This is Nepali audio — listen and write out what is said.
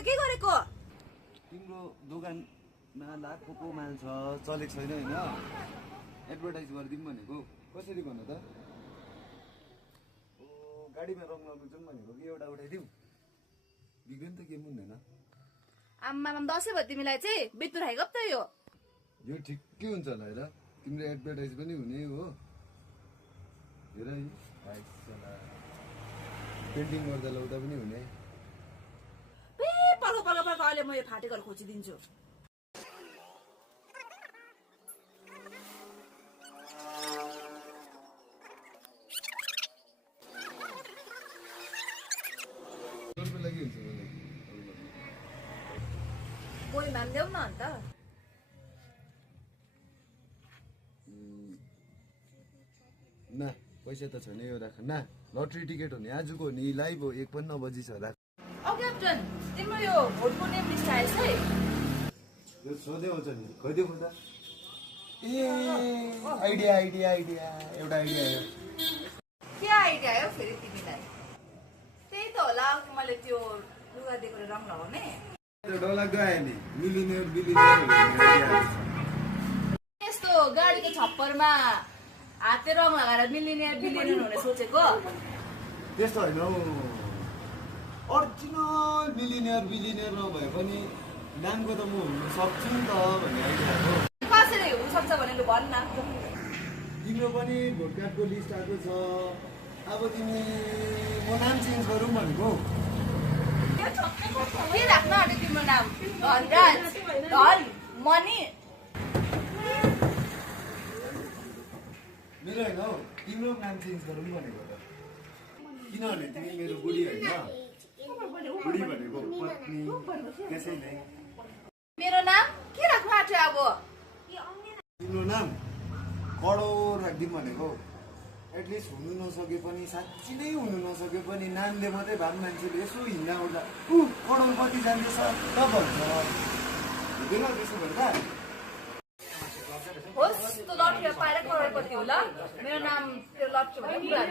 चाहिँ के गरेको? तिम्रो दोकानमा लाखको माल छ, चलेको छैन होइन? एडभर्टाइज गरिदिउँ भनेको। कसरी भन्नु त? गाडीमा रङ लगाउनु जाउँ भनेको कि एउटा उठाइदिउँ? बिग्रियो नि त, के हुँदैन? आम्मामा दसैँ भयो तिमीलाई चाहिँ बित्तु खाइगयो त यो। यो ठिकै हुन्छ होला हेर, तिम्रो एडभर्टाइज पनि हुने हो। हेर है, पेन्टिङ गर्दा लाउँदा पनि हुने। पल्लो पल्लो पल्लो अहिले म यो फाटेकोहरू खोजिदिन्छु। लागि हुन्छ बोली माम ल्याउ न अन्त। ना पैसा त छैन, यो राख न। लटरी टिकट हो नि, आजको हो नि, लाइभ हो, 1 पनि नबजी छ। राख। ओ क्याप्टन, तिम्रो यो भोटको नेम लिस्ट आएछ है? यो सोधे आउँछ नि, खोइदिउँ त। ए आइडिया आइडिया आइडिया एउटा आइडिया आयो। के आइडिया आयो फेरि तिमीलाई? त्यही त होला मैले त्यो लुगा दिएको रङ लगाउने। डरलाग्दो आयो नि, मिलिनियर बिलिनियर। यस्तो गाडीको छप्परमा हाते रङ लगाएर मिलिनियर बिलिनियर हुने सोचेको? त्यस्तो होइन हौ, अरिजिनल मिलिनियर बिलिनियर नभए पनि नामको त म हुन सक्छु नि त भन्ने आइडिया हो। कसरी हुनसक्छ भने लु भन् न। तिम्रो पनि भोट कार्डको लिस्ट आएको छ, अब तिमी म नाम चेन्ज गरौँ भनेको। के राख्न आँट्यो तिम्रो नाम? धनराज, धन, मनी। मेरो होइन हौ, तिम्रो नाम चेन्ज गरौँ भनेको त। किनभने तिमी मेरो बुढी होइन, बुढी भनेको पत्नी, त्यसैले मेरो नाम के राख्न आँट्यो अब? तिम्रो नाम करोड राखिदिउँ भनेको। एटलिस्ट हुनु नसके पनि, साँच्ची नै हुनु नसके पनि नामले मात्रै भए पनि मान्छेले यसो हिँड्दा उड्दा करोडपति जाँदैछ त भन्छ। हुँदैन त्यसो गर्दा? होस् त्यो लट्ठी पाएर करोडपति होला। मेरो नाम त्यो लट्ठी भने कुरा